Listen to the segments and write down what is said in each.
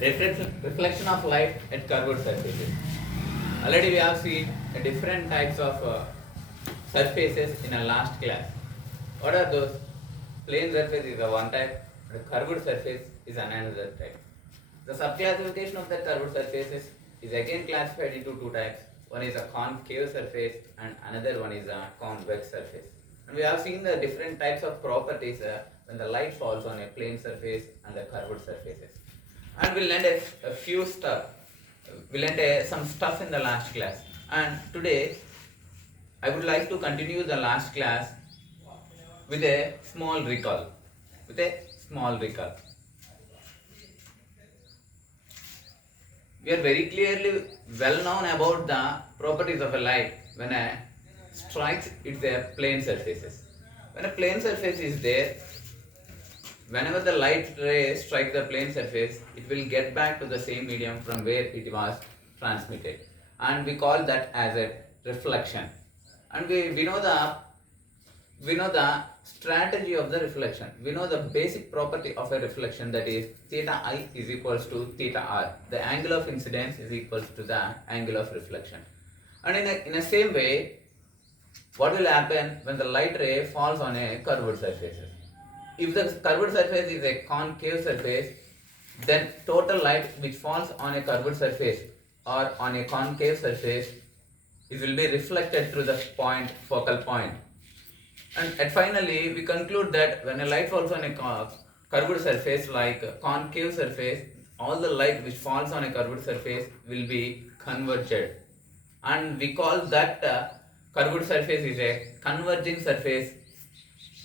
Reflection of light at curved surfaces. Already we have seen different types of surfaces in a last class. What are those? Plane surface is a one type, and curved surface is another type. The subclassification of the curved surfaces is again classified into two types. One is a concave surface and another one is a convex surface. And we have seen the different types of properties when the light falls on a plane surface and the curved surfaces. And we'll learn a few stuff. We learned some stuff in the last class. And today I would like to continue the last class with a small recall. With a small recall. We are very clearly well known about the properties of a light when it strikes its plane surfaces. When a plane surface is there, whenever the light rays strike the plane surface, it will get back to the same medium from where it was transmitted, and we call that as a reflection. And we know the strategy of the reflection. We know the basic property of a reflection, that is theta I is equals to theta r. The angle of incidence is equals to the angle of reflection. And in a same way, what will happen when the light ray falls on a curved surface? If the curved surface is a concave surface, then total light which falls on a curved surface or on a concave surface, it will be reflected through the focal point. And finally, we conclude that when a light falls on a curved surface like a concave surface, all the light which falls on a curved surface will be converged. And we call that curved surface is a converging surface,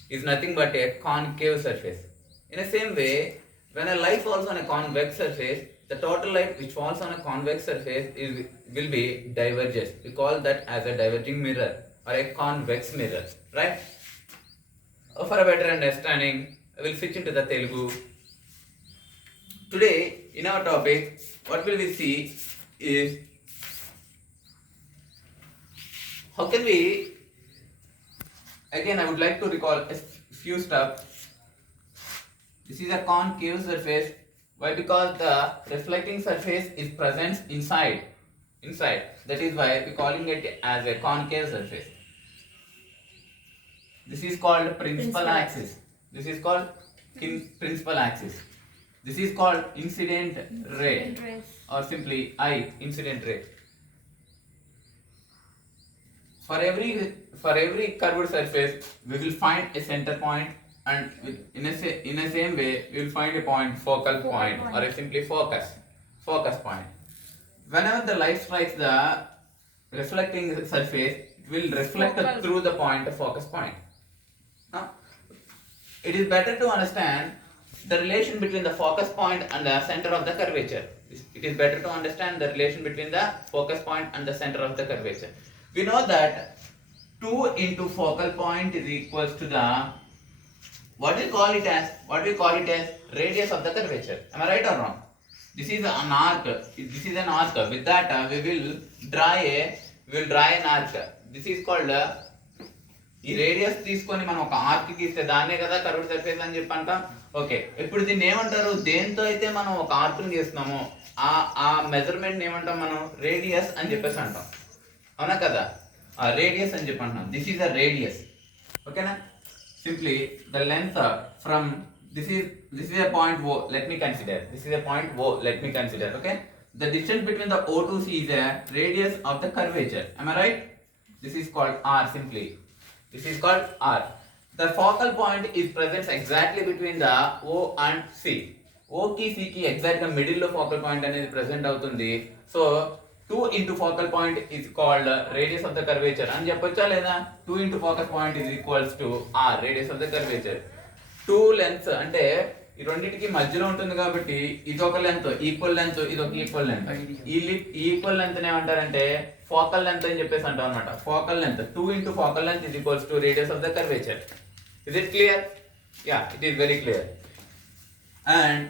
is nothing but a concave surface. In the same way, when a light falls on a convex surface, the total light which falls on a convex surface will be diverges. We call that as a diverging mirror or a convex mirror, right? For a better understanding, I will switch into the Telugu. Today, in our topic, what will we see is how can we, again I would like to recall a few stuff. This is a concave surface. Why? Because the reflecting surface is present inside. That is why we are calling it as a concave surface. This is called principal axis. This is called principal axis. This is called incident ray, or simply I, incident ray. For every curved surface, we will find a center point, and in a same way, we will find a point, focal point, or a simply focus point. Whenever the light strikes the reflecting surface, it will reflect through the point, focus point. Now, it is better to understand the relation between the focus point and the center of the curvature. It is better to understand the relation between the focus point and the center of the curvature. We know that 2 into focal point is equals to the, what we call it as radius of the curvature. Am I right or wrong? This is an arc. With that, we will draw an arc. This is called ఈ radius తీసుకొని మనం ఒక arc గీస్తే దాన్నే కదా curved surface అని చెప్పి అంటాం. ఓకే, ఇప్పుడు దీన్ని ఏమంటారు? దేంతో అయితే మనం ఒక ఆర్క్ని గీస్తున్నామో ఆ మెజర్మెంట్ ఏమంటాం మనం? రేడియస్ అని చెప్పేసి అంటాం. అవునా కదా? ఆ రేడియస్ అని చెప్పి అంటున్నాం. This is a radius. ఓకేనా? Simply the length from this is a point O. Let me consider. This is a point O. Let me consider. Okay. The distance between the O to C is a radius of the curvature. Am I right? This is called R simply. This is called R. The focal point is present exactly between the O and C. O ki C ki exact గా middle లో focal point అనేది present అవుతుంది. So 2 into focal point is called radius of the curvature అని చెప్పొచ్చా లేదా? 2 into focal point is equals to R, radius of the curvature. 2 lengths అంటే ఈ రెండింటికి మధ్యలో ఉంటుంది కాబట్టి ఇది ఒక లెంత్, ఈక్వల్ లెంత్, ఇది ఒక ఈక్వల్ లెంత్. ఈ ఈక్వల్ లెంత్ ఏమంటారంటే ఫోకల్ లెంత్ అని చెప్పేసి అంటాం అనమాట. Focal length 2 into focal length is equals to radius of the curvature. Is it clear? Yeah, it is very clear. And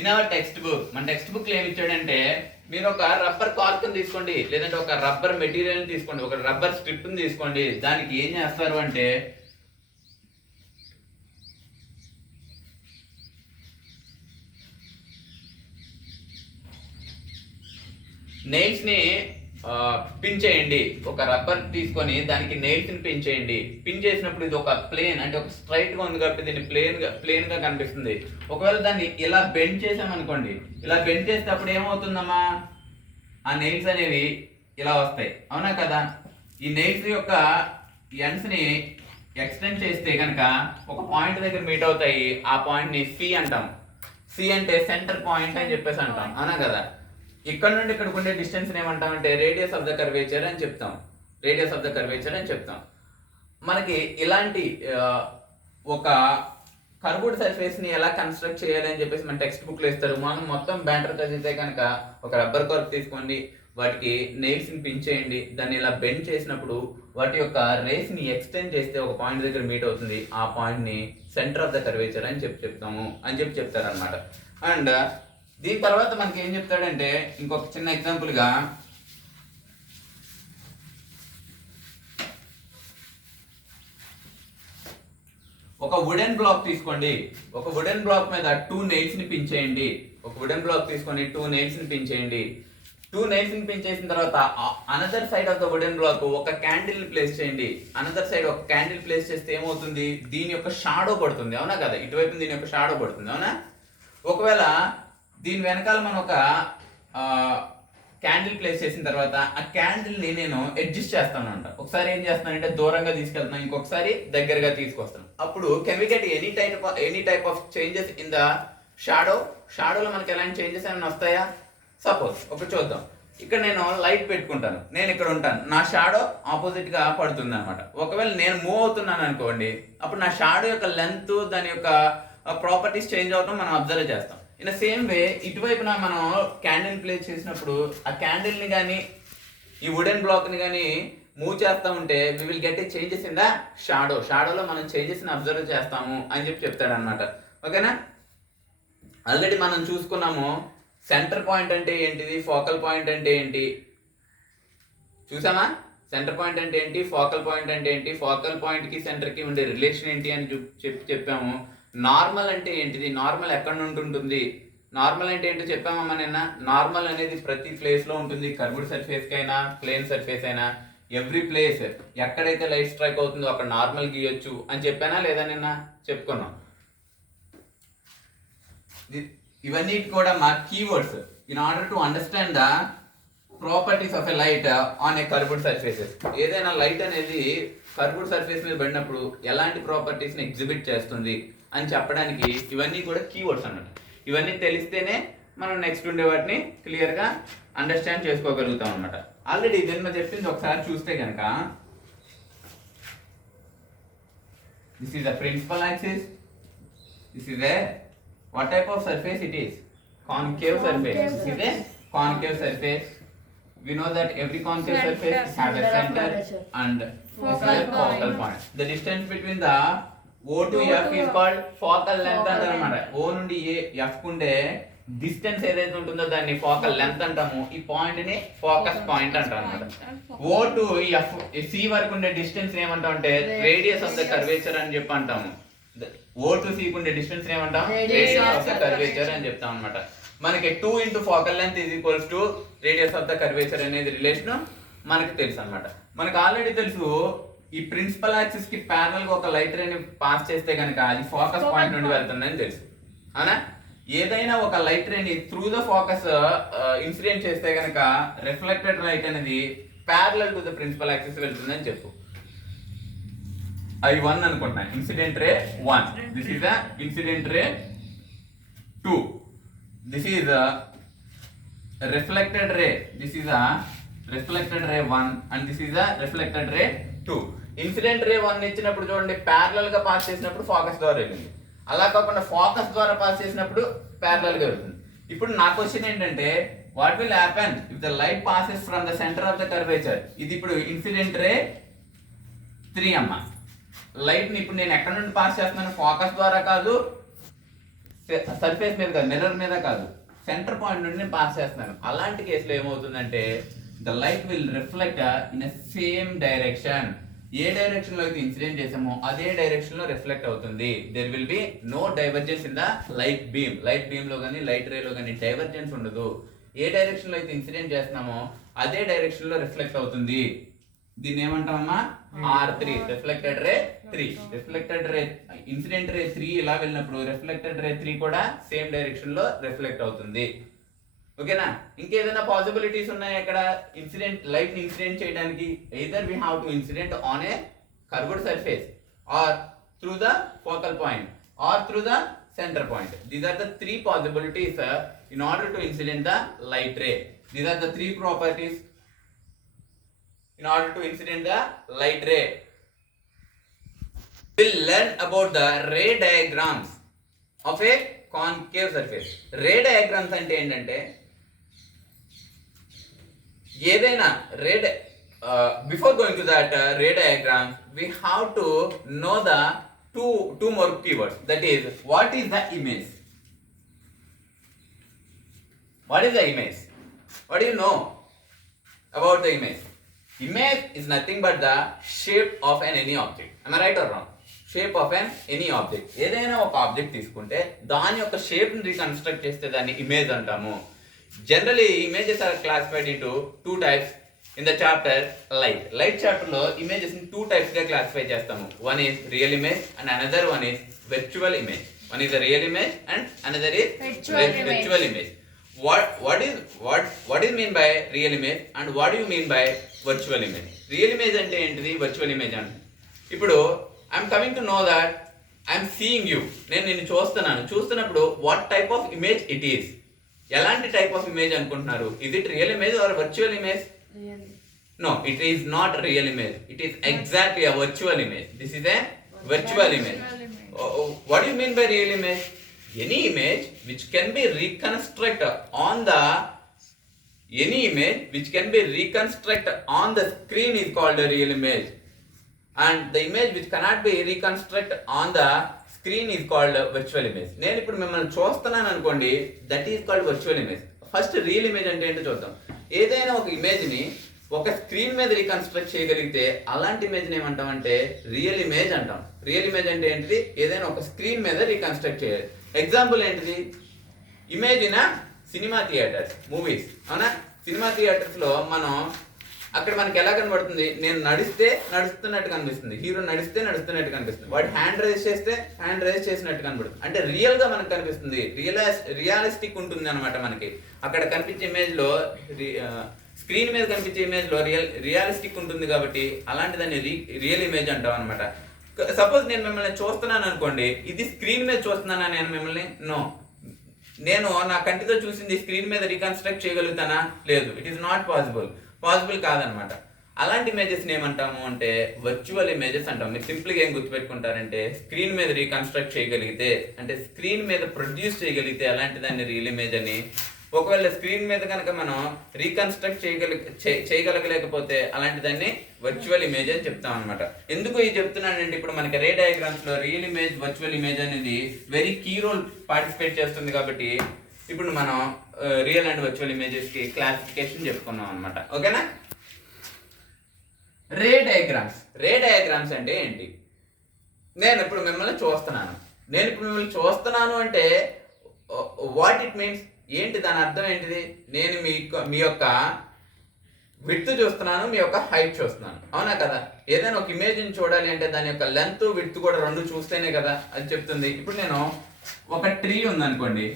in our textbook, మన text book లో ఏమి ఇచ్చాడంటే, మీరు ఒక రబ్బర్ కార్క్ తీసుకోండి, లేదంటే ఒక రబ్బర్ మెటీరియల్ తీసుకోండి, ఒక రబ్బర్ స్ట్రిప్ తీసుకోండి. దానికి ఏం చేస్తారు అంటే నెయిల్స్ ని పిన్ చేయండి. ఒక రబ్బర్ తీసుకొని దానికి నెయిల్స్ ని పిన్ చేయండి. పిన్ చేసినప్పుడు ఇది ఒక ప్లేన్, అంటే ఒక స్ట్రైట్ గా ఉంది కాబట్టి దీన్ని ప్లేన్ గా కనిపిస్తుంది. ఒకవేళ దాన్ని ఇలా బెండ్ చేసామనుకోండి, ఇలా బెండ్ చేస్తే అప్పుడు ఏమవుతుందమ్మా, ఆ నెయిల్స్ అనేవి ఇలా వస్తాయి, అవునా కదా. ఈ నెయిల్స్ యొక్క ఎండ్స్ ని ఎక్స్టెండ్ చేస్తే కనుక ఒక పాయింట్ దగ్గర మీట్ అవుతాయి. ఆ పాయింట్ ని సి అంటాం. సి అంటే సెంటర్ పాయింట్ అని చెప్పేసి అంటాం, అవునా కదా. ఇక్కడ నుండి ఇక్కడికి ఉండే డిస్టెన్స్ ఏమంటామంటే రేడియస్ ఆఫ్ ద కర్వేచర్ అని చెప్తాం. రేడియస్ ఆఫ్ ద కర్వేచర్ అని చెప్తాం. మనకి ఇలాంటి ఒక కర్వ్డ్ సర్ఫేస్ ని ఎలా కన్స్ట్రక్ట్ చేయాలి అని చెప్పేసి మన టెక్స్ట్ బుక్ లో ఇస్తారు. మనం మొత్తం బ్యాటర్ చదివితే కనుక ఒక రబ్బర్ కర్వ్ తీసుకోండి, వాటికి నెయిల్స్ ని పిన్ చేయండి, దాన్ని ఇలా బెండ్ చేసినప్పుడు వాటి యొక్క రేస్ ని ఎక్స్టెండ్ చేస్తే ఒక పాయింట్ దగ్గర మీట్ అవుతుంది. ఆ పాయింట్ ని సెంటర్ ఆఫ్ ద కర్వేచర్ అని చెప్తాము అని చెప్తారు అనమాట. అండ్ దీని తర్వాత మనకి ఏం చెప్తాడంటే, ఇంకొక చిన్న ఎగ్జాంపుల్ గా ఒక వుడెన్ బ్లాక్ తీసుకోండి. ఒక వుడెన్ బ్లాక్ మీద 2 నెయిల్స్ ని పిన్ చేయండి. ఒక వుడెన్ బ్లాక్ తీసుకొని 2 నెయిల్స్ ని పిన్ చేయండి. 2 నెయిల్స్ ని పిన్ చేసిన తర్వాత another side of the wooden block ఒక క్యాండిల్ ని ప్లేస్ చేయండి. అనదర్ సైడ్ ఒక క్యాండిల్ ప్లేస్ చేస్తే ఏమవుతుంది, దీని యొక్క షాడో పడుతుంది, అవునా కదా. ఇటువైపు దీని యొక్క షాడో పడుతుంది, అవునా. ఒకవేళ దీని వెనకాల మనం ఒక క్యాండిల్ ప్లేస్ చేసిన తర్వాత ఆ క్యాండిల్ ని నేను అడ్జస్ట్ చేస్తాను అంట. ఒకసారి ఏం చేస్తానంటే దూరంగా తీసుకెళ్తున్నాను, ఇంకొకసారి దగ్గరగా తీసుకొస్తాను. అప్పుడు can we get any type of changes in the shadow. షాడోలో మనకి ఎలాంటి చేంజెస్ ఏమైనా వస్తాయా? సపోజ్ ఒక చూద్దాం. ఇక్కడ నేను లైట్ పెట్టుకుంటాను, నేను ఇక్కడ ఉంటాను, నా షాడో ఆపోజిట్ గా పడుతుంది అనమాట. ఒకవేళ నేను మూవ్ అవుతున్నాను అనుకోండి, అప్పుడు నా షాడో యొక్క లెంత్, దాని యొక్క ప్రాపర్టీస్ చేంజ్ అవడం మనం అబ్జర్వ్ చేస్తాం. ఇన్ ద సేమ్ వే ఇటువైపున మనం క్యాండిల్ ప్లేస్ చేసినప్పుడు ఆ క్యాండిల్ ని కానీ ఈ వుడెన్ బ్లాక్ ని కానీ మూవ్ చేస్తా ఉంటే we will get a changes in the shadow. షాడోలో మనం చేంజెస్ ని అబ్జర్వ్ చేస్తాము అని చెప్తాడు అనమాట. ఓకేనా. ఆల్రెడీ మనం చూసుకున్నాము సెంటర్ పాయింట్ అంటే ఏంటిది, ఫోకల్ పాయింట్ అంటే ఏంటి చూసామా. సెంటర్ పాయింట్ అంటే ఏంటి, ఫోకల్ పాయింట్ అంటే ఏంటి, ఫోకల్ పాయింట్ కి సెంటర్ కి ఉండే రిలేషన్ ఏంటి అని చెప్పాము. నార్మల్ అంటే ఏంటిది, నార్మల్ ఎక్కడ నుండి ఉంటుంది, నార్మల్ అంటే ఏంటో చెప్పామమ్మా నిన్న. నార్మల్ అనేది ప్రతి ప్లేస్ లో ఉంటుంది, కర్వ్డ్ సర్ఫేస్ కైనా ప్లేన్ సర్ఫేస్ అయినా. ఎవ్రీ ప్లేస్ ఎక్కడైతే లైట్ స్ట్రైక్ అవుతుందో అక్కడ నార్మల్ గీయొచ్చు అని చెప్పానా లేదా నిన్న? చెప్పుకున్నాం. ఇవన్నీ కూడా మా keywords in order to understand the properties of a light on a curved surfaces. ఏదైనా లైట్ అనేది కర్వ్డ్ సర్ఫేస్ మీద పడినప్పుడు ఎలాంటి ప్రాపర్టీస్ ని ఎగ్జిబిట్ చేస్తుంది అని చెప్పడానికి ఇవన్నీ కూడా కీవర్డ్స్ అన్నమాట. ఇవన్నీ తెలిస్తేనే మనం నెక్స్ట్ ఉండే వాటిని క్లియర్ గా అండర్స్టాండ్ చేసుకోగలుగుతాం అన్నమాట. ఆల్రెడీ దీన్ని చెప్పింది ఒకసారి చూస్తే కనుక, this is the principal axis. This is a what type of surface it is? Concave surface. This is a concave surface. We know that every concave surface has a center and this is a focal point. The distance between the O to F is called focal length అంటారన్నమాట. O నుండి F కుండే distance ఏదైతే ఉంటుందో దాన్ని focal length అంటాము. ఈ point ని focus point అంటాం అన్నమాట. O to F C వరకు ఉండే డిస్టెన్స్ ఏమంటాం అంటే రేడియస్ ఆఫ్ ద కర్వేచర్ అని చెప్పి అంటాము. O to C కుండే డిస్టెన్స్ ఏమంటాం, రేడియస్ ఆఫ్ ద కర్వేచర్ అని చెప్తాం అన్నమాట. మనకి 2 into focal length is equals to radius of the curvature అనేది రిలేషన్ మనకి తెలుసు అన్నమాట. మనకు ఆల్రెడీ తెలుసు ఈ ప్రిన్సిపల్ యాక్సిస్ కి ప్యారలల్ గా ఒక లైట్ రే ని పాస్ చేస్తే కనుక అది ఫోకస్ పాయింట్ నుండి వెళ్తుందని తెలుసు, అవునా. ఏదైనా ఒక లైట్ రే ని త్రూ ద ఫోకస్ ఇన్సిడెంట్ చేస్తే కనుక రిఫ్లెక్టెడ్ లైట్ అనేది parallel to the principal axis వెళ్తుందని చెప్పు. I1 అనుకుంటున్నా, incident ray 1, this is the incident ray 2, this is reflected ray, this is reflected ray 1 and this is reflected ray 2. Incident ray 1 ఇచ్చినప్పుడు చూడండి parallel గా pass చేసినప్పుడు focus ద్వారా వెళ్ళింది, అలా కాకుండా ఫోకస్ ద్వారా పాస్ చేసినప్పుడు ప్యారలల్ గా వెళ్తుంది. ఇప్పుడు నా క్వశ్చన్ ఏంటంటే, what will happen if the light passes from the centre of the curvature. ఇది ఇప్పుడు ఇన్సిడెంట్ రే 3 అమ్మా. లైట్ ని ఇప్పుడు నేను ఎక్కడ నుండి పాస్ చేస్తున్నాను, ఫోకస్ ద్వారా కాదు, సర్ఫేస్ మీద కాదు, మిర్రర్ మీద కాదు, సెంటర్ పాయింట్ నుండి నేను పాస్ చేస్తున్నాను. అలాంటి కేసులో ఏమవుతుందంటే the light will reflect in a same direction. ఏ డైరెక్షన్ లో అయితే ఇన్సిడెంట్ చేసామో అదే డైరెక్షన్ లో రిఫ్లెక్ట్ అవుతుంది. There will be no divergence in the light beam. Light beam లో కానీ లైట్ రే లో కానీ డైవర్జెన్స్ ఉండదు. ఏ డైరెక్షన్ లో అయితే ఇన్సిడెంట్ చేస్తున్నామో అదే డైరెక్షన్ లో రిఫ్లెక్ట్ అవుతుంది. దీన్ని ఏమంటామమ్మా? R3 రిఫ్లెక్టెడ్ రే 3. రిఫ్లెక్టెడ్ రే ఇన్సిడెంట్ రే 3 ఇలా వెళ్ళినప్పుడు రిఫ్లెక్టెడ్ రే 3 కూడా సేమ్ డైరెక్షన్ లో రిఫ్లెక్ట్ అవుతుంది. ఓకేనా? ఇంకేదైనా పాసిబిలిటీస్ ఉన్నాయా ఇక్కడ ఇన్సిడెంట్ లైట్ ని ఇన్సిడెంట్ చేయడానికి? Either we have to incident on a curved surface or through the focal point or through the center point. These are the three possibilities in order to incident the light ray. These are the three properties in order to incident the light ray. We'll learn about the ray diagrams of a concave surface. Ray diagrams అంటే ఏంటంటే ఏదైనా ray before going to that ray diagram we have to know the two more keywords, that is what is the image. What is the image? What do you know about the image? Image is nothing but the shape of an any object. Am I right or wrong? Shape of an any object. ఏదైనా ఒక object తీసుకుంటే దాని యొక్క shape ని reconstruct చేస్తే దాన్ని image అంటాము. Generally images are classified into two types in the chapter light chapter లో images ని two types గా classify చేస్తాము. One is real image and another one is virtual image. One is a real image and another is virtual image. What is mean by real image and what do you mean by virtual image? Real image అంటే ఏంటిది, virtual image అంటే ఇప్పుడు I am coming to know that I am seeing you. నేను నిన్ను చూస్తున్నప్పుడు what type of image it is? ఎలాంటి type of image అనుకుంటున్నారు? Is it real image or virtual image? No, it is not real image. It is exactly a virtual image. This is a virtual image. What do you mean by real image? Any image which can be reconstructed on the screen is called a real image. And the image which cannot be reconstructed on the screen is called a virtual image. నేను ఇప్పుడు మిమ్మల్ని చూస్తున్నాను అనుకోండి, that is called virtual image. First real image అంటే ఏంటో చూద్దాం. ఏదైనా ఒక ఇమేజ్ ని ఒక స్క్రీన్ మీద రీకన్స్ట్రక్ట్ చేయగలిగితే అలాంటి ఇమేజ్ ని ఏమంటామంటే రియల్ ఇమేజ్ అంటాం. రియల్ ఇమేజ్ అంటే ఏంటిది? ఏదైనా ఒక స్క్రీన్ మీద రీకన్స్ట్రక్ట్ చేయాలి. ఎగ్జాంపుల్ ఏంటిది? Image in cinema theatres, movies. అవునా? సినిమా థియేటర్స్ లో మనం అక్కడ మనకి ఎలా కనబడుతుంది? నేను నడుస్తున్నట్టు కనిపిస్తుంది, హీరో నడుస్తున్నట్టు కనిపిస్తుంది, వాడు హ్యాండ్ రైజ్ చేసినట్టు కనబడుతుంది. అంటే రియల్ గా మనకు కనిపిస్తుంది, రియలిస్టిక్ ఉంటుంది అనమాట. మనకి అక్కడ కనిపించే ఇమేజ్ లో స్క్రీన్ మీద కనిపించే ఇమేజ్ లో రియలిస్టిక్ ఉంటుంది కాబట్టి అలాంటి దాన్ని రియల్ ఇమేజ్ అంటాం అనమాట. సపోజ్ నేను మిమ్మల్ని చూస్తున్నాను అనుకోండి, ఇది స్క్రీన్ మీద చూస్తున్నానా నేను మిమ్మల్ని? నో. నేను నా కంటితో చూసింది స్క్రీన్ మీద రీకన్స్ట్రక్ట్ చేయగలుగుతానా? లేదు. ఇట్ ఈస్ నాట్ పాసిబుల్ కాదనమాట. అలాంటి ఇమేజెస్ ఏమంటాము అంటే వర్చువల్ ఇమేజెస్ అంటాం. మీరు సింపుల్గా ఏం గుర్తుపెట్టుకుంటారంటే స్క్రీన్ మీద రీకన్స్ట్రక్ట్ చేయగలిగితే, అంటే స్క్రీన్ మీద ప్రొడ్యూస్ చేయగలిగితే అలాంటి దాన్ని రియల్ ఇమేజ్ అని. ఒకవేళ స్క్రీన్ మీద కనుక మనం రీకన్స్ట్రక్ట్ చేయగలగలేకపోతే అలాంటి దాన్ని వర్చువల్ ఇమేజ్ అని చెప్తాం అనమాట. ఎందుకు ఇది చెప్తున్నానంటే ఇప్పుడు మనకి రే డయాగ్రామ్స్ లో రియల్ ఇమేజ్, వర్చువల్ ఇమేజ్ అనేది వెరీ కీ రోల్ పార్టిసిపేట్ చేస్తుంది. కాబట్టి ఇప్పుడు మనం రియల్ అండ్ వర్చువల్ ఇమేజెస్ కి క్లాసిఫికేషన్ చెప్పుకున్నాం అనమాట. ఓకేనా? రే డయాగ్రామ్స్ అంటే ఏంటి? నేను ఇప్పుడు మిమ్మల్ని చూస్తున్నాను అంటే వాట్ ఇట్ మీన్స్ ఏంటి? దాని అర్థం ఏంటిది? నేను మీ యొక్క విడ్త్ చూస్తున్నాను, మీ యొక్క హైట్ చూస్తున్నాను. అవునా కదా? ఏదైనా ఒక ఇమేజ్ని చూడాలి అంటే దాని యొక్క లెంత్, విడ్త్ కూడా రెండు చూస్తేనే కదా అది చెప్తుంది. ఇప్పుడు నేను ఒక ట్రీ ఉందనుకోండి,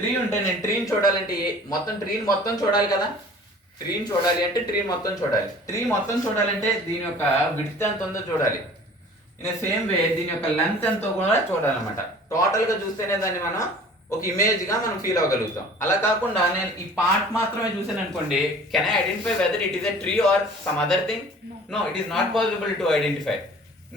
ట్రీ ఉంటే నేను ట్రీని చూడాలంటే ట్రీని మొత్తం చూడాలి కదా. ట్రీని చూడాలి అంటే ట్రీ మొత్తం చూడాలంటే దీని యొక్క విడ్త్ ఎంత ఉందో చూడాలి. ఇన్ సేమ్ వే దీని యొక్క లెంత్ ఎంతో కూడా చూడాలన్నమాట. టోటల్ గా చూస్తేనే దాన్ని మనం ఒక ఇమేజ్ గా మనం ఫీల్ అవ్వగలుగుతాం. అలా కాకుండా నేను ఈ పార్ట్ మాత్రమే చూసాను అనుకోండి, can I identify whether it is a tree or some other thing? No, it is not possible to identify.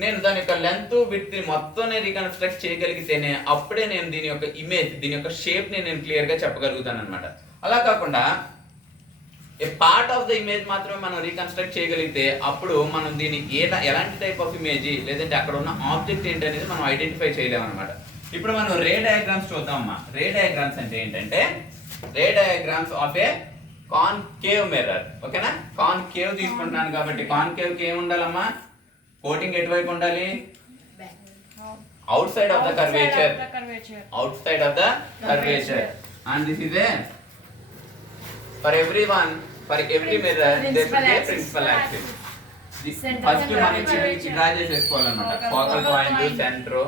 నేను దాని యొక్క లెంత్, విడ్త్ మొత్తం రీకన్స్ట్రక్ట్ చేయగలిగితేనే అప్పుడే నేను దీని యొక్క ఇమేజ్, దీని యొక్క షేప్ ని నేను క్లియర్ గా చెప్పగలుగుతాను అనమాట. అలా కాకుండా ఏ పార్ట్ ఆఫ్ ద ఇమేజ్ మాత్రమే మనం రీకన్స్ట్రక్ట్ చేయగలిగితే అప్పుడు మనం దీన్ని ఎలాంటి టైప్ ఆఫ్ ఇమేజ్ లేదంటే అక్కడ ఉన్న ఆబ్జెక్ట్ ఏంటి అనేది మనం ఐడెంటిఫై చేయలేము అనమాట. ఇప్పుడు మనం రే డయాగ్రామ్స్ చూద్దామమ్మా. రే డయాగ్రామ్స్ అంటే ఏంటంటే ray diagrams of a concave mirror. ఓకేనా? కాన్కేవ్ తీసుకుంటున్నాను కాబట్టి కాన్కేవ్ కి ఏమి ఉండాలమ్మా? కోటింగ్ ఎటువైపు ఉండాలి? Outside of the curvature. And this is a For every mirror there should be a principal axis. First మనం డ్రా చేసేసుకోవాలన్నమాట. ఫోకల్ పాయింట్, సెంటర్,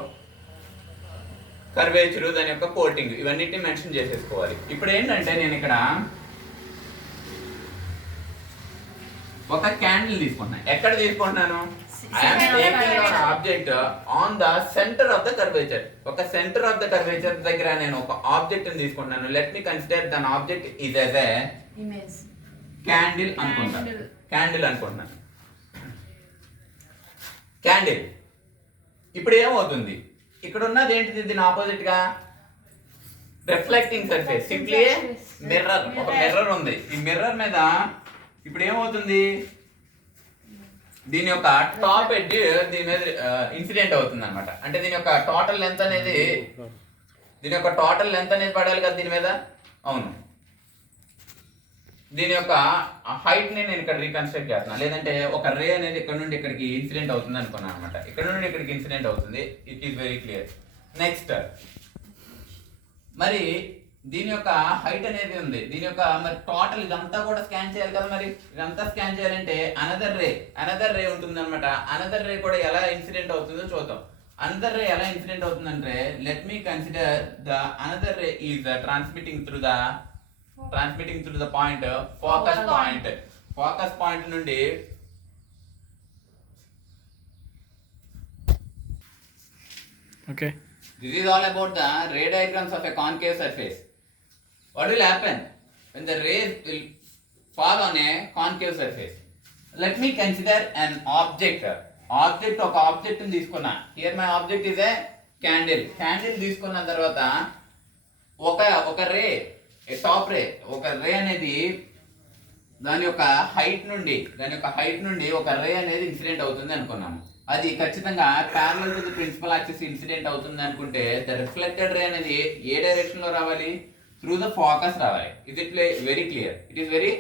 కర్వేచర్, దాని యొక్క కోటింగ్, ఇవన్నిటిని మెన్షన్ చేసేసుకోవాలి. ఇప్పుడు ఏంటంటే నేను ఇక్కడ ఒక క్యాండిల్ తీసుకుంటున్నాను. ఎక్కడ తీసుకుంటున్నాను? I'm taking an object on the center of the curvature. ఒక సెంటర్ ఆఫ్ ద కర్వేచర్ దగ్గర నేను ఒక ఆబ్జెక్ట్ ని తీసుకుంటున్నాను. Let me consider then object is as a image candle అనుకుంటాను. క్యాండిల్ అనుకుంటున్నాను. క్యాండిల్ ఇప్పుడు ఏమవుతుంది? ఇక్కడ ఉన్నది ఏంటిది? దీని ఆపోజిట్ గా రిఫ్లెక్టింగ్ సర్ఫేస్, సింప్లీ మిర్రర్. ఒక మిర్రర్ ఉంది. ఈ మిర్రర్ మీద ఇప్పుడు ఏమవుతుంది? దీని యొక్క టాప్ ఎడ్జ్ దీని మీద ఇన్సిడెంట్ అవుతుంది అనమాట. అంటే దీని యొక్క టోటల్ లెంత్ అనేది పడాలి కదా దీని మీద. అవును, దీని యొక్క హైట్ ని నేను ఇక్కడ రీకన్స్ట్రక్ట్ చేస్తున్నాను. లేదంటే ఒక రే అనేది ఇక్కడ నుండి ఇక్కడికి ఇన్సిడెంట్ అవుతుంది అనుకున్నాను అనమాట. ఇక్కడ నుండి ఇక్కడికి ఇన్సిడెంట్ అవుతుంది. It is very clear. Next, మరి దీని యొక్క హైట్ అనేది ఉంది. దీని యొక్క మరి టోటల్ ఇదంతా కూడా స్కాన్ చేయాలి కదా. మరి ఇదంతా స్కాన్ చేయాలంటే అనదర్ రే ఉంటుంది అనమాట. అనదర్ రే కూడా ఎలా ఇన్సిడెంట్ అవుతుందో చూద్దాం. అనదర్ రే ఎలా ఇన్సిడెంట్ అవుతుందంటే, let me consider the another ray is transmitting through the point focus point. Focus point నుండి okay, this is all about the ray diagrams of a concave surface. What will happen when the rays will fall on a concave surface? Let me consider an object. ఒక object ని తీసుకున్నా. Here my object is a candle. Candle తీసుకున్న తర్వాత ఒక రే, top రే, ఒక రే అనేది దాని యొక్క హైట్ నుండి ఒక రే అనేది ఇన్సిడెంట్ అవుతుంది అనుకున్నాము. అది ఖచ్చితంగా parallel to the principal axis incident అవుతుంది అనుకుంటే, ద రిఫ్లెక్టెడ్ రే అనేది ఏ డైరెక్షన్ లో రావాలి? త్రూ ద ఫోకస్ రావాలి. It is very clear. It is very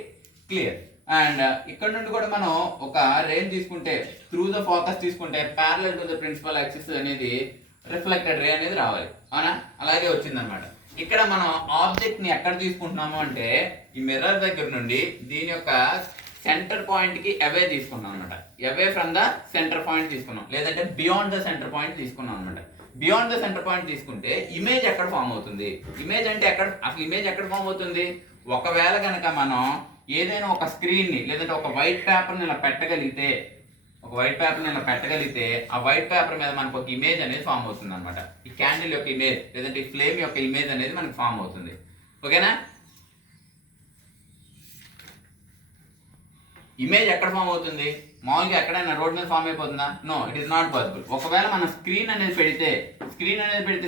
clear. And ఇక్కడ నుండి కూడా మనం ఒక రేంజ్ తీసుకుంటే, త్రూ ద ఫోకస్ తీసుకుంటే parallel to the principal axis అనేది రిఫ్లెక్టెడ్ రే అనేది రావాలి. అవునా? అలాగే వచ్చిందనమాట. ఇక్కడ మనం ఆబ్జెక్ట్ ని ఎక్కడ తీసుకుంటున్నాము అంటే, ఈ మిర్రర్ దగ్గర నుండి దీని యొక్క సెంటర్ పాయింట్ కి అవే తీసుకున్నాం అనమాట. Away from the centre point తీసుకున్నాం, లేదంటే బియాండ్ ద సెంటర్ పాయింట్ తీసుకున్నాం అనమాట. బియాండ్ ద సెంటర్ పాయింట్ తీసుకుంటే ఇమేజ్ ఎక్కడ ఫామ్ అవుతుంది? ఇమేజ్ అంటే అసలు ఇమేజ్ ఎక్కడ ఫామ్ అవుతుంది? ఒకవేళ కనుక మనం ఏదైనా ఒక స్క్రీన్ ని, లేదంటే ఒక వైట్ పేపర్ ని ఇలా పెట్టగలిగితే, ఆ వైట్ పేపర్ మీద మనకు ఒక ఇమేజ్ అనేది ఫామ్ అవుతుంది అనమాట. ఈ క్యాండిల్ యొక్క ఇమేజ్, లేదంటే ఈ ఫ్లేమ్ యొక్క ఇమేజ్ అనేది మనకు ఫామ్ అవుతుంది. ఓకేనా? ఇమేజ్ ఎక్కడ ఫామ్ అవుతుంది? మామూలుగా ఎక్కడైనా రోడ్ మీద ఫామ్ అయిపోతుందా? No, it is not possible. ఒకవేళ మనం స్క్రీన్ అనేది పెడితే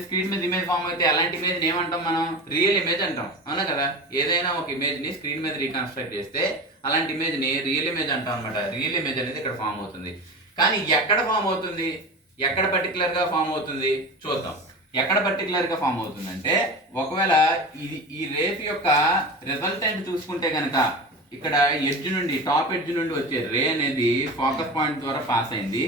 స్క్రీన్ మీద ఇమేజ్ ఫామ్ అయితే అలాంటి ఇమేజ్ ఏమంటాం మనం? రియల్ ఇమేజ్ అంటాం. అవునా కదా? ఏదైనా ఒక ఇమేజ్ ని స్క్రీన్ మీద రీకన్స్ట్రక్ట్ చేస్తే అలాంటి ఇమేజ్ ని రియల్ ఇమేజ్ అంటాం అనమాట. రియల్ ఇమేజ్ అనేది ఇక్కడ ఫామ్ అవుతుంది. కానీ ఎక్కడ ఫామ్ అవుతుంది? ఎక్కడ పర్టికులర్ గా ఫామ్ అవుతుంది చూద్దాం. ఎక్కడ పర్టికులర్ గా ఫామ్ అవుతుందంటే, ఒకవేళ ఈ రేస్ యొక్క రిజల్టెంట్ చూసుకుంటే కనుక, ఇక్కడ ఎడ్జ్ నుండి, టాప్ ఎడ్జ్ నుండి వచ్చే రే అనేది ఫోకస్ పాయింట్ ద్వారా పాస్ అయింది.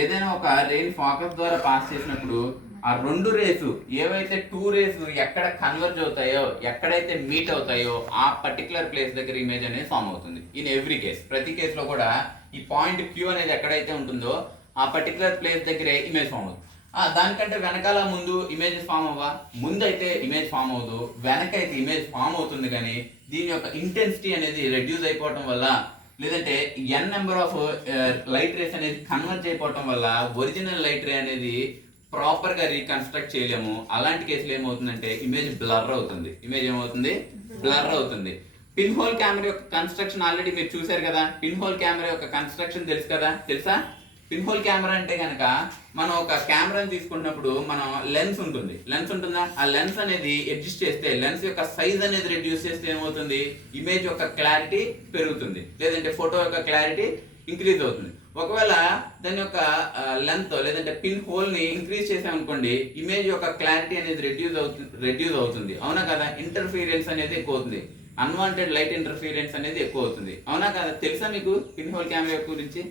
ఏదైనా ఒక రేని ఫోకస్ ద్వారా పాస్ చేసినప్పుడు ఆ రెండు రేసు ఏవైతే టూ రేసు ఎక్కడ కన్వర్జ్ అవుతాయో, ఎక్కడైతే మీట్ అవుతాయో ఆ పర్టికులర్ ప్లేస్ దగ్గర ఇమేజ్ అనేది ఫామ్ అవుతుంది. ఇన్ ఎవ్రీ కేస్, ప్రతి కేసులో కూడా ఈ పాయింట్ క్యూ అనేది ఎక్కడైతే ఉంటుందో ఆ పర్టికులర్ ప్లేస్ దగ్గరే ఇమేజ్ ఫామ్ అవుతుంది. దానికంటే వెనకాల ముందు ఇమేజెస్ ఫామ్ అవ్వా? ముందు అయితే ఇమేజ్ ఫామ్ అవ్వదు, వెనకైతే ఇమేజ్ ఫామ్ అవుతుంది. కానీ దీని యొక్క ఇంటెన్సిటీ అనేది రెడ్యూస్ అయిపోవటం వల్ల, లేదంటే ఎన్ నెంబర్ ఆఫ్ లైట్ రేస్ అనేది కన్వర్జ్ అయిపోవటం వల్ల ఒరిజినల్ లైట్ రే అనేది ప్రాపర్ గా రీకన్స్ట్రక్ట్ చేయలేము. అలాంటి కేసులు ఏమవుతుందంటే ఇమేజ్ బ్లర్ అవుతుంది. బ్లర్ అవుతుంది. పిన్ హోల్ కెమెరా యొక్క కన్స్ట్రక్షన్ ఆల్రెడీ మీరు చూసారు కదా. పిన్ హోల్ కెమెరా యొక్క కన్స్ట్రక్షన్ తెలుసా? పిన్ హోల్ కెమెరా అంటే కనుక, మనం ఒక కెమెరాని తీసుకున్నప్పుడు మనం లెన్స్ ఉంటుందా? ఆ లెన్స్ అనేది అడ్జస్ట్ చేస్తే, లెన్స్ యొక్క సైజ్ అనేది రెడ్యూస్ చేస్తే ఏమవుతుంది? ఇమేజ్ యొక్క క్లారిటీ పెరుగుతుంది, లేదంటే ఫోటో యొక్క క్లారిటీ ఇంక్రీజ్ అవుతుంది. ఒకవేళ దాని యొక్క లెంత్, లేదంటే పిన్ హోల్ ని ఇంక్రీజ్ చేసామనుకోండి, ఇమేజ్ యొక్క క్లారిటీ అనేది రెడ్యూస్ అవుతుంది. అవునా కదా? ఇంటర్ఫీరెన్స్ అనేది ఎక్కువ అవుతుంది. అన్వాంటెడ్ లైట్ ఇంటర్ఫీరెన్స్ అనేది ఎక్కువ అవుతుంది. అవునా కదా? తెలుసా మీకు పిన్ హోల్ కెమెరా గురించి?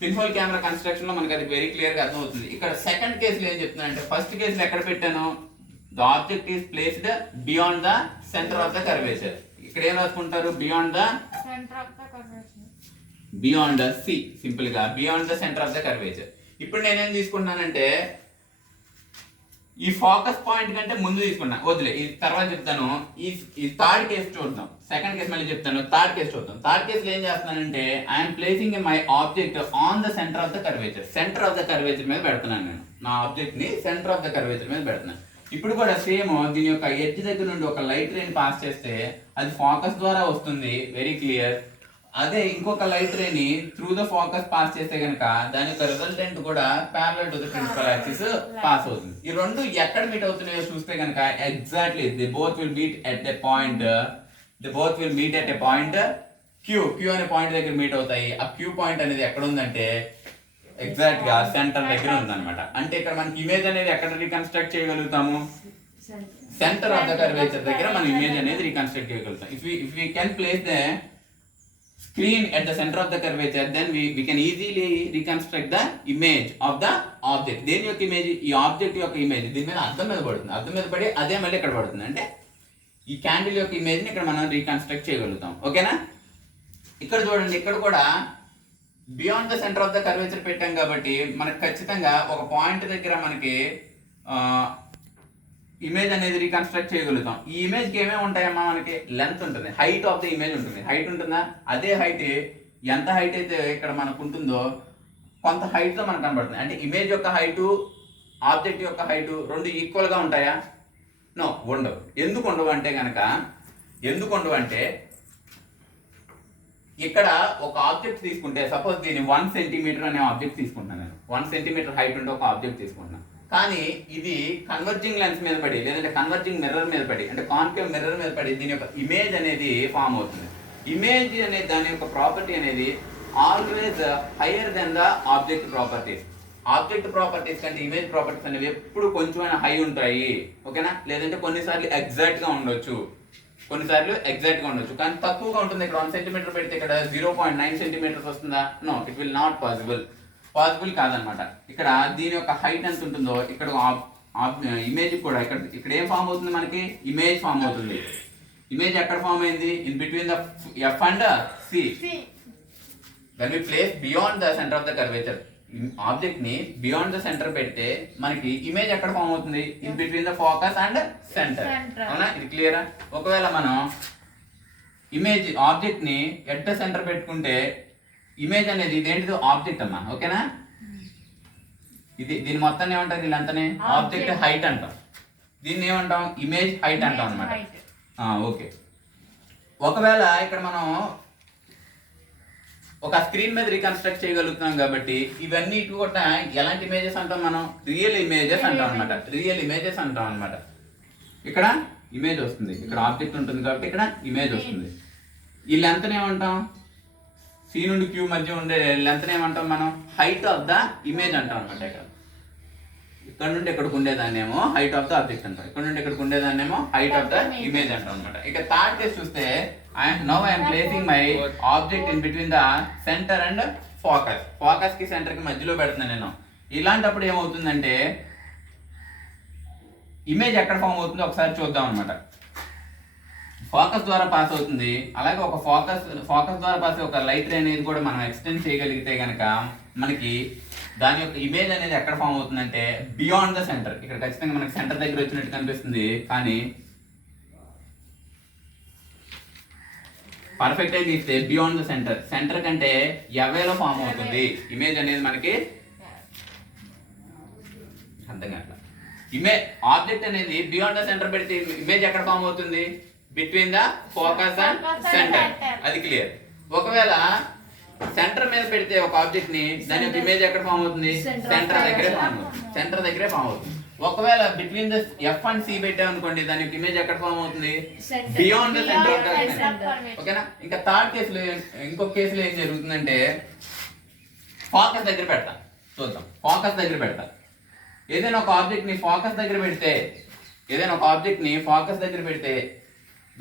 పిన్ హోల్ కెమెరా కన్స్ట్రక్షన్ లో మనకి అది వెరీ క్లియర్ గా అర్థమవుతుంది. ఇక్కడ సెకండ్ కేసులో ఏం చెప్తున్నానంటే, ఫస్ట్ కేసులో ఎక్కడ పెట్టాను? The object is placed beyond the centre of the curvature. ఇక్కడ ఏం రాసుకుంటారు? Beyond the center of the curvature. Beyond the C, simple గా beyond the centre of the curvature. ఇప్పుడు నేనేం తీసుకుంటున్నానంటే ఈ ఫోకస్ పాయింట్ కంటే ముందు తీసుకున్నా, వదిలే ఈ తర్వాత చెప్తాను. ఈ థర్డ్ కేసు చూద్దాం, సెకండ్ కేసు మళ్ళీ చెప్తాను, థర్డ్ కేసు చూద్దాం. థర్డ్ కేసులో ఏం చేస్తున్నానంటే I'm placing my object on the centre of the curvature. Centre of the curvature మీద పెడుతున్నాను నేను నా ఆబ్జెక్ట్ ని, సెంటర్ ఆఫ్ ద కర్వేచర్ మీద పెడుతున్నాను. ఇప్పుడు కూడా సేమ్ దీని యొక్క ఎడ్జ్ దగ్గర నుండి ఒక లైట్ రేని పాస్ చేస్తే అది ఫోకస్ ద్వారా వస్తుంది, వెరీ క్లియర్. అదే ఇంకొక లైట్ రేని త్రూ ద ఫోకస్ పాస్ చేస్తే గనక దాని యొక్క రిజల్టెంట్ కూడా parallel to the principal axis pass అవుతుంది. ఈ రెండు ఎక్కడ మీట్ అవుతున్నాయో చూస్తే గనక exactly they both will meet at a point, Q అనే పాయింట్ దగ్గర మీట్ అవుతాయి. ఆ క్యూ పాయింట్ అనేది ఎక్కడ ఉందంటే ఎగ్జాక్ట్ గా సెంటర్ దగ్గర ఉందన్నమాట. అంటే ఇక్కడ మనకి ఇమేజ్ అనేది ఎక్కడ రీకన్స్ట్రక్ట్ చేయగలుగుతాము? సెంటర్ ఆఫ్ ద కర్వేచర్ దగ్గర మనం ఇమేజ్ అనేది రీకన్స్ట్రక్ట్ చేయగలుగుతాం. If we can place the screen at the center of the curvature, then we can easily reconstruct the image of the object. దేని యొక్క ఇమేజ్? ఈ ఆబ్జెక్ట్ యొక్క image దీని మీద అద్దం మీద పడుతుంది, అద్దం మీద పడి అదే మళ్ళీ ఇక్కడ పడుతుంది. అంటే ఈ క్యాండిల్ యొక్క ఇమేజ్ ని ఇక్కడ మనం రీకన్స్ట్రక్ట్ చేయగలుగుతాం. ఓకేనా? ఇక్కడ చూడండి, ఇక్కడ కూడా beyond the centre of the curvature పెట్టాం కాబట్టి మనకు ఖచ్చితంగా ఒక పాయింట్ దగ్గర మనకి ఇమేజ్ అనేది రీకన్స్ట్రక్ట్ చేయగలుగుతాం. ఈ ఇమేజ్ కి ఏమేమి ఉంటాయమ్మా? మనకి లెంత్ ఉంటుంది, హైట్ ఆఫ్ ద ఇమేజ్ ఉంటుంది. హైట్ ఉంటుందా? అదే హైట్ ఎంత హైట్ అయితే ఇక్కడ మనకు ఉంటుందో కొంత హైట్ తో మనకు కనబడుతుంది. అంటే ఇమేజ్ యొక్క హైటు ఆబ్జెక్ట్ యొక్క హైటు రెండు ఈక్వల్ గా ఉంటాయా? నో, ఉండవు. ఎందుకు ఉండవు అంటే ఇక్కడ ఒక ఆబ్జెక్ట్ తీసుకుంటే, సపోజ్ దీన్ని 1 సెంటీమీటర్ అనే ఆబ్జెక్ట్ తీసుకుంటున్నాను నేను. 1 సెంటీమీటర్ హైట్ ఉంటే ఒక ఆబ్జెక్ట్ తీసుకుంటున్నాను. కానీ ఇది కన్వర్జింగ్ లెన్స్ మీద పడి, లేదంటే కన్వర్జింగ్ మిర్రర్ మీద పడి, అంటే కాన్కేవ్ మిర్రర్ మీద పడి దీని యొక్క ఇమేజ్ అనేది ఫామ్ అవుతుంది. ఇమేజ్ అనేది దాని యొక్క ప్రాపర్టీ అనేది always higher than the object properties. Object properties కంటే ఇమేజ్ ప్రాపర్టీస్ అనేవి ఎప్పుడు కొంచెం హై ఉంటాయి. ఓకేనా? లేదంటే కొన్నిసార్లు ఎగ్జాక్ట్ గా ఉండొచ్చు, కానీ తక్కువగా ఉంటుంది. ఇక్కడ 1 సెంటీమీటర్ పెడితే ఇక్కడ 0.9 సెంటీమీటర్స్ వస్తుందా? No, it will not possible కాదనమాట. ఇక్కడ దీని యొక్క హైట్ ఎంత ఉంటుందో ఇక్కడ ఇమేజ్ కూడా ఇక్కడ ఏం ఫామ్ అవుతుంది? మనకి ఇమేజ్ ఫామ్ అవుతుంది. ఇమేజ్ ఎక్కడ ఫామ్ అయింది? In between the F and C. when we place beyond the center of the curvature, object ని బియాండ్ ద సెంటర్ పెడితే మనకి ఇమేజ్ ఎక్కడ ఫామ్ అవుతుంది? In between the focus and centre. అవునా? ఇది క్లియరా? ఒకవేళ మనం ఇమేజ్ ఆబ్జెక్ట్ ని ఎట్ ద సెంటర్ పెట్టుకుంటే ఇమేజ్ అనేది ఇదేంటిది? ఆబ్జెక్ట్ అమ్మా. ఓకేనా? దీని మొత్తాన్ని ఏమంటారు? వీళ్ళంతనే ఆబ్జెక్ట్ హైట్ అంటాం. దీన్ని ఏమంటాం? ఇమేజ్ హైట్ అంటాం అనమాట. ఓకే. ఒకవేళ ఇక్కడ మనం ఒక స్క్రీన్ మీద రీకన్స్ట్రక్ట్ చేయగలుగుతున్నాం కాబట్టి ఇవన్నీ కూడా ఎలాంటి ఇమేజెస్ అంటాం? మనం రియల్ ఇమేజెస్ అంటాం అనమాట. ఇక్కడ ఇమేజ్ వస్తుంది, ఇక్కడ ఆబ్జెక్ట్ ఉంటుంది కాబట్టి ఇక్కడ ఇమేజ్ వస్తుంది. ఈ లెంత్ ఏమంటాం? సి నుండి క్యూ మధ్య ఉండే లెంత్ ఏమంటాం మనం? హైట్ ఆఫ్ ద ఇమేజ్ అంటాం అనమాట. ఇక్కడ నుండి ఇక్కడికి ఉండేదాన్నేమో హైట్ ఆఫ్ ద ఆబ్జెక్ట్ అంటాం, ఇక్కడ నుండి ఇక్కడికి ఉండేదాన్నేమో హైట్ ఆఫ్ ద ఇమేజ్ అంటాం అనమాట. ఇక థర్డ్ కేసు చూస్తే now I am placing my object in between the center and focus కి సెంటర్ కి మధ్యలో పెడుతున్నాను నేను. ఇలాంటప్పుడు ఏమవుతుందంటే ఇమేజ్ ఎక్కడ ఫామ్ అవుతుందో ఒకసారి చూద్దాం అనమాట. ఫోకస్ ద్వారా పాస్ అవుతుంది. అలాగే ఒక ఫోకస్ ద్వారా పాస్ అయ్యే ఒక లైట్ రే అనేది కూడా మనం ఎక్స్టెండ్ చేయగలిగితే కనుక మనకి దాని యొక్క ఇమేజ్ అనేది ఎక్కడ ఫామ్ అవుతుందంటే బియాండ్ ద సెంటర్. ఇక్కడ ఖచ్చితంగా మనకి సెంటర్ దగ్గర వచ్చినట్టు కనిపిస్తుంది, కానీ పర్ఫెక్ట్ అయితే ఇస్తే బియాండ్ ద సెంటర్ కంటే ఎవేలో ఫామ్ అవుతుంది ఇమేజ్ అనేది మనకి. అర్థం కావట్లా. ఇమేజ్ ఆబ్జెక్ట్ అనేది బియాండ్ ద సెంటర్ పెడితే ఇమేజ్ ఎక్కడ ఫామ్ అవుతుంది? Between the focus and centre. అది క్లియర్. ఒకవేళ సెంటర్ మీద పెడితే ఒక ఆబ్జెక్ట్ ని దాని యొక్క ఇమేజ్ ఎక్కడ ఫామ్ అవుతుంది? సెంటర్ దగ్గరే ఫామ్ అవుతుంది. ఒకవేళ between the F and C పెట్టాం అనుకోండి, దాని యొక్క ఇమేజ్ ఎక్కడ ఫామ్ అవుతుంది? Beyond the centre of the centre. ఓకేనా? ఇంకా థర్డ్ కేసులో ఇంకొక కేసులో ఏం జరుగుతుందంటే ఫోకస్ దగ్గర పెడతా. చూద్దాం. ఫోకస్ దగ్గర పెడతా. ఏదైనా ఒక ఆబ్జెక్ట్ ని ఫోకస్ దగ్గర పెడితే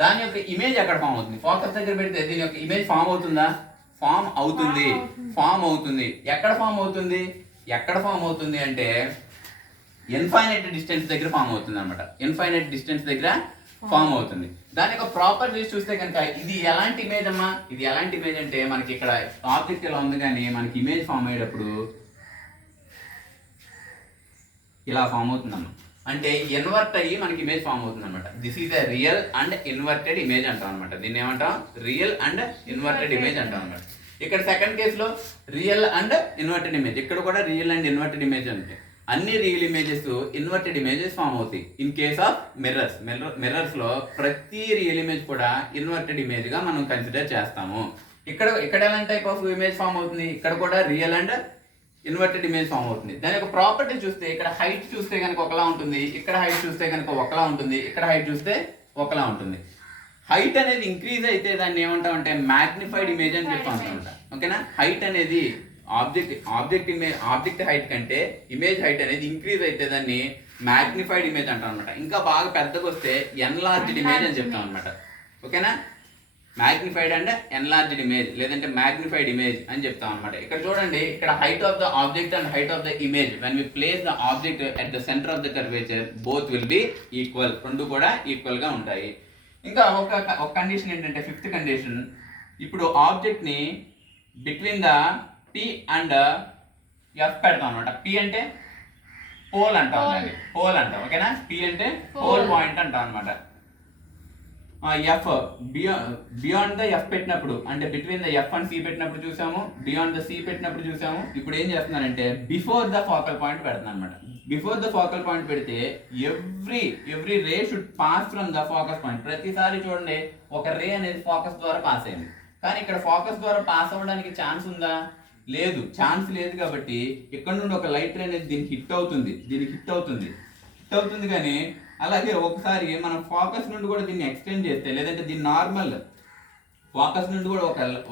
దాని యొక్క ఇమేజ్ ఎక్కడ ఫామ్ అవుతుంది? ఫోకస్ దగ్గర పెడితే దీని యొక్క ఇమేజ్ ఫామ్ అవుతుందా? ఫామ్ అవుతుంది. ఎక్కడ ఫామ్ అవుతుంది అంటే ఇన్ఫైనైట్ డిస్టెన్స్ దగ్గర ఫామ్ అవుతుంది అనమాట. ఇన్ఫైనైట్ డిస్టెన్స్ దగ్గర ఫామ్ అవుతుంది. దాని యొక్క ప్రాపర్టీస్ చూస్తే కనుక ఇది ఎలాంటి ఇమేజ్ అమ్మా, ఇది ఎలాంటి ఇమేజ్ అంటే మనకి ఇక్కడ ఆబ్జెక్ట్ ఇలా ఉంది కానీ మనకి ఇమేజ్ ఫామ్ అయ్యేటప్పుడు ఇలా ఫామ్ అవుతుందమ్మా. అంటే ఇన్వర్ట్ అయ్యి మనకి ఇమేజ్ ఫామ్ అవుతుంది అనమాట. This is a real and inverted image అంటాం అనమాట. దీన్ని ఏమంటాం, రియల్ అండ్ ఇన్వర్టెడ్ ఇమేజ్ అంటాం అనమాట. ఇక్కడ సెకండ్ కేసులో రియల్ అండ్ ఇన్వర్టెడ్ ఇమేజ్, ఇక్కడ కూడా రియల్ అండ్ ఇన్వర్టెడ్ ఇమేజ్ అంటే అన్ని real images inverted images form అవుతాయి. ఇన్ కేస్ ఆఫ్ మిర్రర్స్ లో ప్రతి రియల్ ఇమేజ్ కూడా ఇన్వర్టెడ్ ఇమేజ్ గా మనం కన్సిడర్ చేస్తాము. ఇక్కడ ఎలాంటి టైప్ ఆఫ్ ఇమేజ్ ఫామ్ అవుతుంది, ఇక్కడ కూడా real and inverted image form అవుతుంది. దాని యొక్క ప్రాపర్టీ చూస్తే ఇక్కడ హైట్ చూస్తే కనుక ఒకలా ఉంటుంది, ఇక్కడ హైట్ చూస్తే కనుక ఒకలా ఉంటుంది, ఇక్కడ హైట్ చూస్తే ఒకలా ఉంటుంది. హైట్ అనేది ఇంక్రీజ్ అయితే దాన్ని ఏమంటాం అంటే మ్యాగ్నిఫైడ్ ఇమేజ్ అని చెప్తాం అనమాట. ఓకేనా, హైట్ అనేది ఆబ్జెక్ట్ హైట్ కంటే ఇమేజ్ హైట్ అనేది ఇంక్రీజ్ అయితే దాన్ని మ్యాగ్నిఫైడ్ ఇమేజ్ అంటాం అనమాట. ఇంకా బాగా పెద్దగా వస్తే ఎన్లార్జ్డ్ ఇమేజ్ అని చెప్తాం అనమాట. ఓకేనా, మ్యాగ్నిఫైడ్ అండ్ ఎన్లార్జ్డ్ ఇమేజ్ లేదంటే మ్యాగ్నిఫైడ్ ఇమేజ్ అని చెప్తాం అనమాట. ఇక్కడ చూడండి, ఇక్కడ height of the object and height of the image when we place the object at the centre of the curvature both will be equal, రెండు కూడా ఈక్వల్ గా ఉంటాయి. ఇంకా ఒక కండిషన్ ఏంటంటే ఫిఫ్త్ కండిషన్, ఇప్పుడు ఆబ్జెక్ట్ ని between the P and F పెడతాం అనమాట. P అంటే పోల్ అంటాం, అది పోల్ అంటాం. ఓకేనా, P అంటే పోల్ పాయింట్ అంటాం అనమాట. F బియాండ్ ద F పెట్టినప్పుడు అంటే between the F and C పెట్టినప్పుడు చూసాము, బియాండ్ ద C పెట్టినప్పుడు చూసాము. ఇప్పుడు ఏం చేస్తున్నానంటే బిఫోర్ ద ఫోకల్ పాయింట్ పెడుతున్నాను అనమాట. బిఫోర్ ద ఫోకల్ పాయింట్ పెడితే every ray should pass from the focus point. ప్రతిసారి చూడండి ఒక రే అనేది ఫోకస్ ద్వారా పాస్ అయింది, కానీ ఇక్కడ ఫోకస్ ద్వారా పాస్ అవ్వడానికి ఛాన్స్ ఉందా, లేదు, ఛాన్స్ లేదు. కాబట్టి ఇక్కడ నుండి ఒక లైట్ రే అనేది దీనికి హిట్ అవుతుంది కానీ అలాగే ఒకసారి మనం ఫోకస్ నుండి కూడా దీన్ని ఎక్స్టెండ్ చేస్తే లేదంటే దీన్ని నార్మల్ ఫోకస్ నుండి కూడా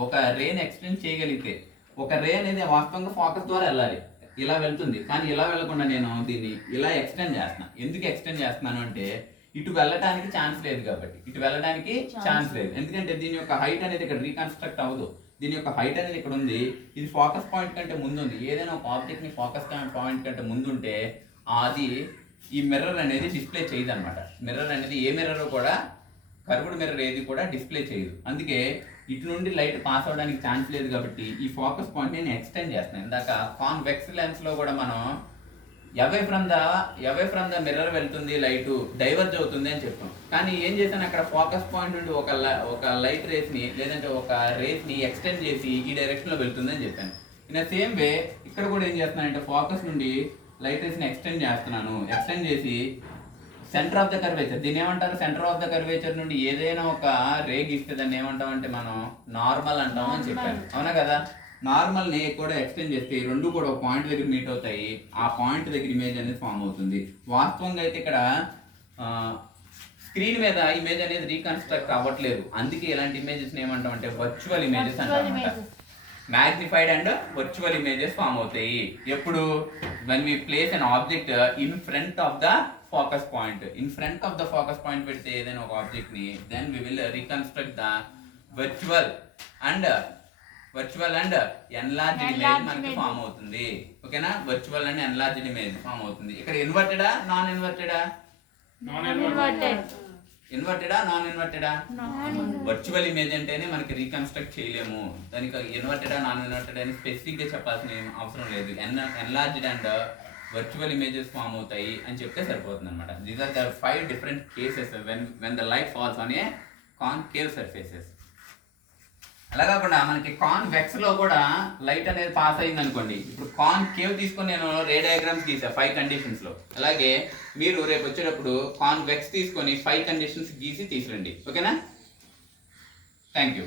ఒక రేని ఎక్స్టెండ్ చేయగలిగితే, ఒక రే అనేది వాస్తవంగా ఫోకస్ ద్వారా వెళ్ళాలి, ఇలా వెళ్తుంది, కానీ ఇలా వెళ్లకుండా నేను దీన్ని ఇలా ఎక్స్టెండ్ చేస్తున్నాను. ఎందుకు ఎక్స్టెండ్ చేస్తున్నాను అంటే ఇటు వెళ్ళడానికి ఛాన్స్ లేదు కాబట్టి, ఎందుకంటే దీని యొక్క హైట్ అనేది ఇక్కడ రీకన్స్ట్రక్ట్ అవ్వదు. దీని యొక్క హైట్ అనేది ఇక్కడ ఉంది, ఇది ఫోకస్ పాయింట్ కంటే ముందు ఉంది. ఏదైనా ఒక ఆబ్జెక్ట్ ని ఫోకస్ పాయింట్ కంటే ముందు ఉంటే అది ఈ మిర్రర్ అనేది డిస్ప్లే చేయదు అనమాట. మిర్రర్ అనేది ఏ మిర్రర్ కూడా, కర్వ్డ్ మిర్రర్ ఏది కూడా డిస్ప్లే చేయదు. అందుకే ఇటు నుండి లైట్ పాస్ అవ్వడానికి ఛాన్స్ లేదు కాబట్టి ఈ ఫోకస్ పాయింట్ నేను ఎక్స్టెండ్ చేస్తాను. ఇందాక కాన్వెక్స్ లెన్స్ లో కూడా మనం అవే ఫ్రమ్ ద మిర్రర్ వెళ్తుంది, లైట్ డైవర్జ్ అవుతుంది అని చెప్పాం. కానీ ఏం చేశాను, అక్కడ ఫోకస్ పాయింట్ నుండి ఒక లైట్ రేస్ ని లేదంటే ఒక రేస్ ని ఎక్స్టెండ్ చేసి ఈ డైరెక్షన్ లో వెళ్తుంది అని చెప్పాను. ఇన్ సేమ్ వే ఇక్కడ కూడా ఏం చేస్తున్నానంటే ఫోకస్ నుండి లైట్ రేస్ ని ఎక్స్టెండ్ చేసి సెంటర్ ఆఫ్ ద కర్వేచర్, దీన్ని ఏమంటారు, సెంటర్ ఆఫ్ ద కర్వేచర్ నుండి ఏదైనా ఒక రే గీస్తే దాన్ని ఏమంటాం అంటే మనం నార్మల్ అంటాం అని చెప్పాను. అవునా కదా, నార్మల్ ని కూడా ఎక్స్టెండ్ చేస్తే రెండు కూడా ఒక పాయింట్ దగ్గర మీట్ అవుతాయి, ఆ పాయింట్ దగ్గర ఇమేజ్ అనేది ఫామ్ అవుతుంది. వాస్తవంగా అయితే ఇక్కడ స్క్రీన్ మీద ఇమేజ్ అనేది రీకన్స్ట్రక్ట్ అవ్వట్లేదు, అందుకే ఇలాంటి ఇమేజెస్ ఏమంటాం అంటే వర్చువల్ ఇమేజెస్ అంటాం. Magnified and virtual images form అవుతాయి ఎప్పుడు, when we place an object in front of the focus point. In front of the focus point పెడితే ఏదైనా ఒక ఆబ్జెక్ట్ ని then we will reconstruct the virtual and enlarged image మనకి form అవుతుంది. ఓకేనా, virtual and enlarged image form అవుతుంది. ఇక్కడ ఇన్వర్టెడా నాన్ ఇన్వర్టెడా, వర్చువల్ ఇమేజ్ అంటేనే మనకి రీకన్స్ట్రక్ట్ చేయలేము, దానికి ఇన్వర్టెడా నాన్ ఇన్వర్టెడ్ అని స్పెసిఫిక్ గా చెప్పాల్సిన అవసరం లేదు. Enlarged and virtual images form అవుతాయి అని చెప్తే సరిపోతుంది అనమాట. These are the 5 different cases when the light falls on a concave surfaces. అలా కాకుండా మనకి కాన్వెక్స్ లో కూడా లైట్ అనేది పాస్ అయింది అనుకోండి, ఇప్పుడు కాన్కేవ్ తీసుకొని నేను రే డయాగ్రామ్స్ గీసా 5 కండిషన్స్ లో, అలాగే మీరు రేపు వచ్చేటప్పుడు కాన్వెక్స్ తీసుకొని 5 కండిషన్స్ గీసి తీసుకురండి. ఓకేనా, థ్యాంక్ యూ.